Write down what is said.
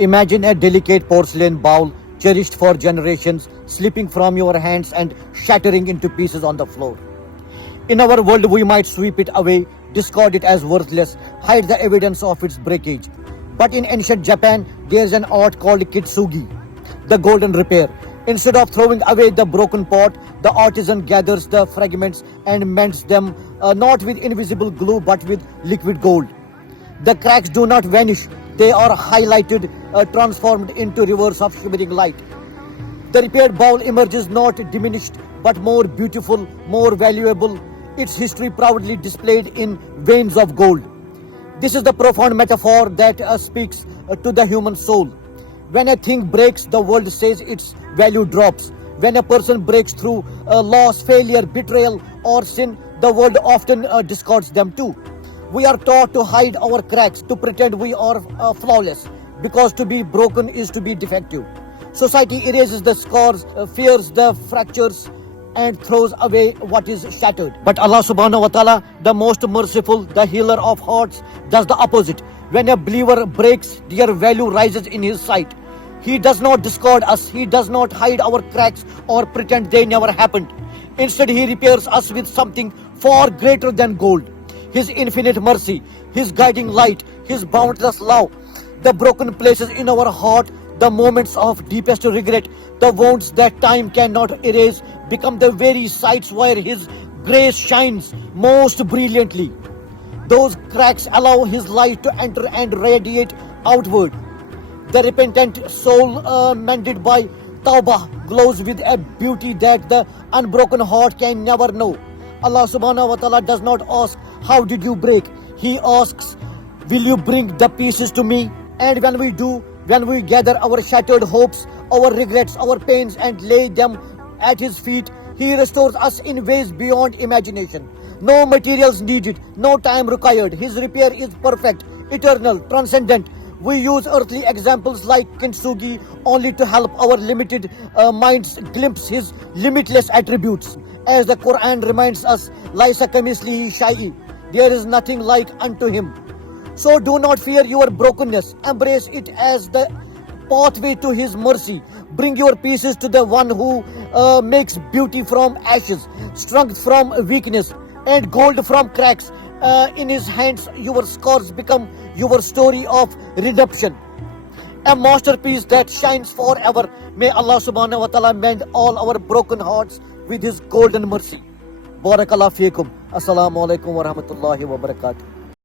Imagine a delicate porcelain bowl cherished for generations slipping from your hands and shattering into pieces on the floor. In our world, we might sweep it away, discard it as worthless, hide the evidence of its breakage. But in ancient Japan, there is an art called kitsugi, the golden repair. Instead of throwing away the broken pot, the artisan gathers the fragments and mends them not with invisible glue but with liquid gold. The cracks do not vanish, they are highlighted, transformed into rivers of shimmering light. The repaired bowl emerges not diminished but more beautiful, more valuable, its history proudly displayed in veins of gold. This is the profound metaphor that speaks to the human soul. When a thing breaks, the world says its value drops. When a person breaks through loss, failure, betrayal, or sin, the world often discards them too. We are taught to hide our cracks, to pretend we are flawless, because to be broken is to be defective. Society erases the scars, fears the fractures, and throws away what is shattered. But Allah subhanahu wa ta'ala, the most merciful, the healer of hearts, does the opposite. When a believer breaks, their value rises in his sight. He does not discard us, he does not hide our cracks or pretend they never happened. Instead, he repairs us with something far greater than gold. His infinite mercy, his guiding light, his boundless love. The broken places in our heart, the moments of deepest regret, the wounds that time cannot erase, become the very sites where his grace shines most brilliantly. Those cracks allow his light to enter and radiate outward. The repentant soul mended by Tawbah glows with a beauty that the unbroken heart can never know. Allah subhanahu wa ta'ala does not ask, how did you break? He asks, will you bring the pieces to me? And when we do, when we gather our shattered hopes, our regrets, our pains and lay them at his feet, he restores us in ways beyond imagination. No materials needed, no time required. His repair is perfect, eternal, transcendent. We use earthly examples like kintsugi only to help our limited minds glimpse his limitless attributes. As the Quran reminds us, Laisa kamislihi shay'in, there is nothing like unto him. So do not fear your brokenness. Embrace it as the pathway to his mercy. Bring your pieces to the one who makes beauty from ashes, strength from weakness, and gold from cracks. In his hands, your scars become your story of redemption. A masterpiece that shines forever. May Allah subhanahu wa ta'ala mend all our broken hearts with his golden mercy. Barakallahu feekum. Assalamu alaikum wa rahmatullahi wa barakatuh.